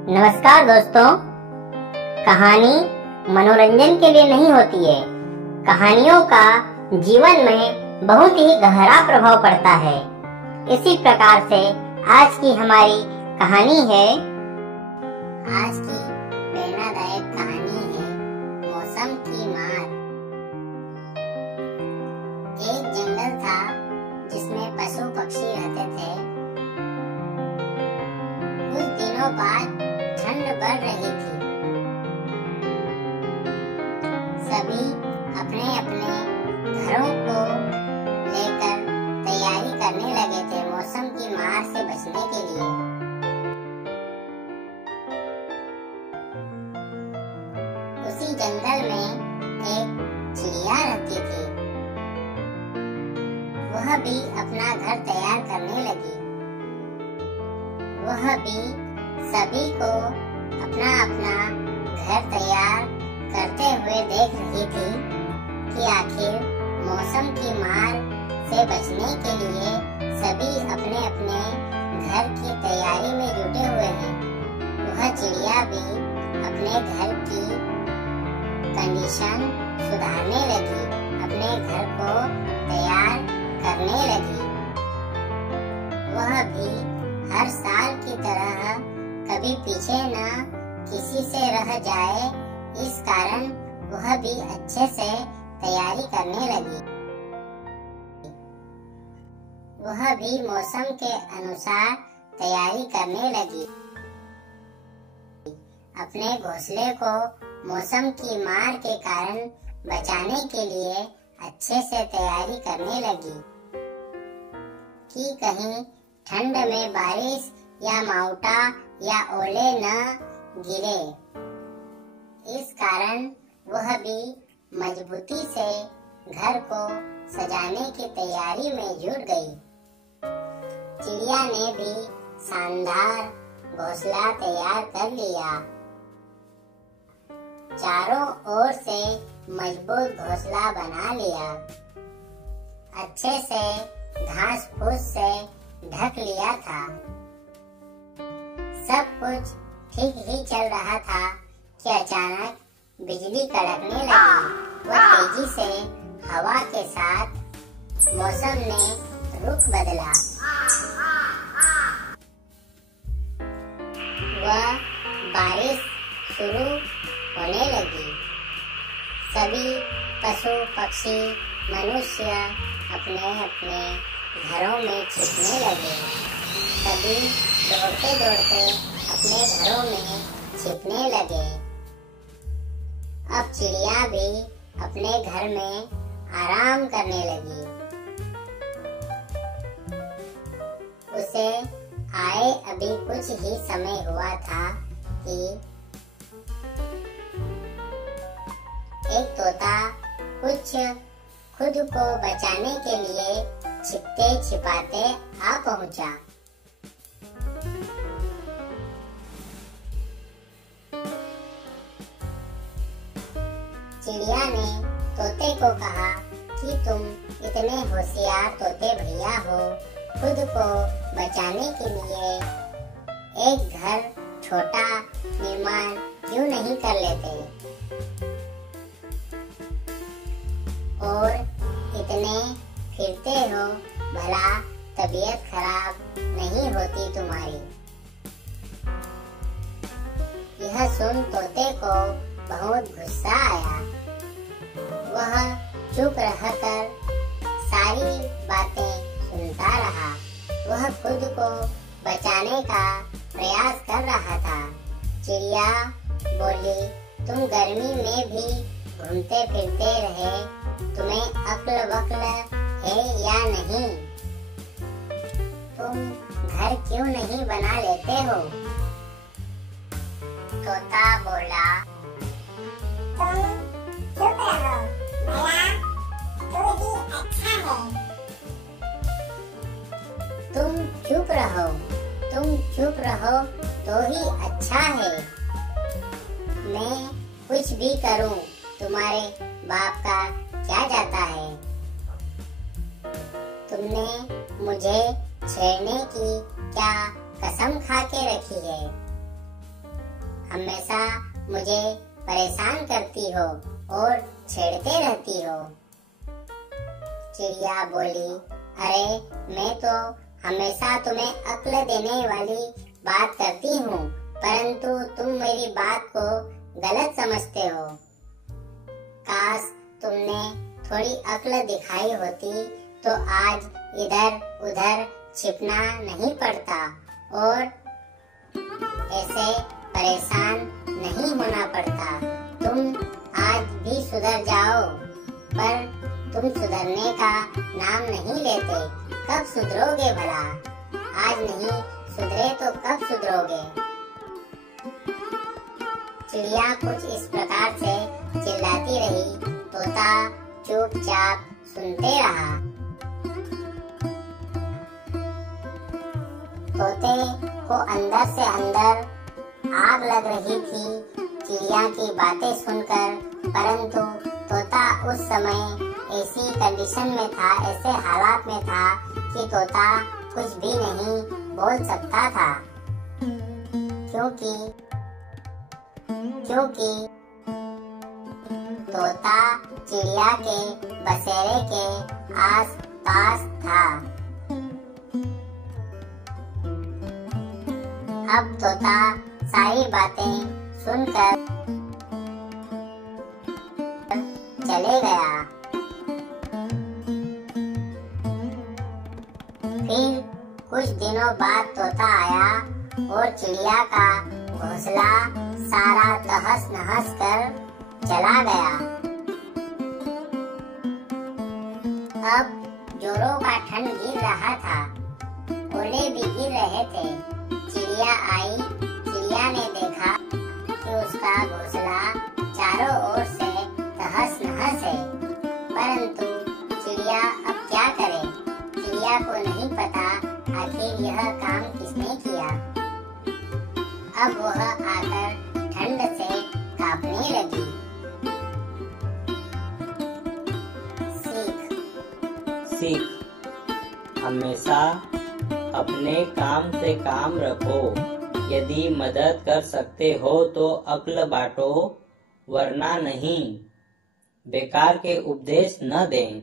नमस्कार दोस्तों। कहानी मनोरंजन के लिए नहीं होती है। कहानियों का जीवन में बहुत ही गहरा प्रभाव पड़ता है। इसी प्रकार से आज की हमारी कहानी है। आज की प्रेरणादायक कहानी है मौसम की मार। एक जंगल था जिसमें पशु पक्षी रहते थे। कुछ दिनों बाद ठंड बढ़ रही थी। सभी अपने अपने घरों को लेकर तैयारी करने लगे थे मौसम की मार से बचने के लिए। उसी जंगल में एक चिड़िया रहती थी। वह भी अपना घर तैयार करने लगी। वह भी सभी को अपना अपना घर तैयार करते हुए देख रही थी कि आखिर मौसम की मार से बचने के लिए सभी अपने अपने घर की तैयारी में जुटे हुए हैं। वह चिड़िया भी अपने घर की कंडीशन सुधारने लगी, अपने घर को तैयार करने लगी। वह भी हर साल की तरह कभी पीछे न किसी से रह जाए, इस कारण वह भी अच्छे से तैयारी करने लगी। वह भी मौसम के अनुसार तैयारी करने लगी। अपने घोंसले को मौसम की मार के कारण बचाने के लिए अच्छे से तैयारी करने लगी कि कहीं ठंड में बारिश या मावठा या ओले न गिरे। इस कारण वह भी मजबूती से घर को सजाने की तैयारी में जुट गई। चिड़िया ने भी शानदार घोंसला तैयार कर लिया। चारों ओर से मजबूत घोंसला बना लिया। अच्छे से घास फूस से ढक लिया था। सब कुछ ठीक ही चल रहा था कि अचानक बिजली कड़कने लगी। वह तेजी से हवा के साथ मौसम ने रुख बदला। वह बारिश शुरू होने लगी। सभी पशु पक्षी मनुष्य अपने अपने घरों में छिपने लगे। सभी दौड़ते दौड़ते अपने घरों में छिपने लगे। अब चिड़िया भी अपने घर में आराम करने लगी। उसे आए अभी कुछ ही समय हुआ था कि एक तोता कुछ खुद को बचाने के लिए छिपते छिपाते आ पहुंचा। चिड़िया ने तोते को कहा कि तुम इतने होशियार तोते भैया हो, खुद को बचाने के लिए एक घर छोटा निर्माण क्यों नहीं कर लेते और इतने फिरते हो, भला तबीयत खराब नहीं होती तुम्हारी। यह सुन तोते को बहुत गुस्सा आया। वह चुप रहकर सारी बातें सुनता रहा। वह खुद को बचाने का प्रयास कर रहा था। चिड़िया बोली, तुम गर्मी में भी घूमते फिरते रहे, तुम्हें अक्ल वक्ल है या नहीं? तुम घर क्यों नहीं बना लेते हो? तोता बोला, तुम चुप रहो, भला तो ही अच्छा है। तुम चुप रहो, तुम चुप रहो तो ही अच्छा है। मैं कुछ भी करूं, तुम्हारे बाप का क्या जाता है? तुमने मुझे छेड़ने की क्या कसम खा के रखी है? हमेशा मुझे परेशान करती हो और छेड़ते रहती हो। चिड़िया बोली, अरे मैं तो हमेशा तुम्हें अक्ल देने वाली बात करती हूँ, परंतु तुम मेरी बात को गलत समझते हो। काश तुमने थोड़ी अक्ल दिखाई होती तो आज इधर उधर छिपना नहीं पड़ता और ऐसे परेशान नहीं होना पड़ता। तुम आज भी सुधर जाओ, पर तुम सुधरने का नाम नहीं लेते। कब सुधरोगे भला? आज नहीं सुधरे तो कब सुधरोगे? चिड़िया कुछ इस प्रकार से चिल्लाती रही। तोता चुपचाप सुनते रहा। तोते को अंदर से अंदर आग लग रही थी चिड़िया की बातें सुनकर, परंतु तोता उस समय ऐसी कंडीशन में था, ऐसे हालात में था कि तोता कुछ भी नहीं बोल सकता था, क्योंकि तोता चिड़िया के बसेरे के आस पास था। अब तोता सारी बातें सुनकर चले गया। फिर कुछ दिनों बाद तोता आया और चिड़िया का घोंसला सारा तहस नहस कर चला गया। अब जोरों का ठंड गिर रहा था, ओले भी गिर रहे थे। चिड़िया आई। चिड़िया ने देखा कि उसका घोंसला चारों ओर से तहस नहस है, परंतु चिड़िया अब क्या करे? चिड़िया को नहीं पता आखिर यह काम किसने किया। अब वह आकर ठंड से कांपने लगी। सीख हमेशा अपने काम से काम रखो। यदि मदद कर सकते हो तो अक्ल बांटो, वरना नहीं। बेकार के उपदेश न दें।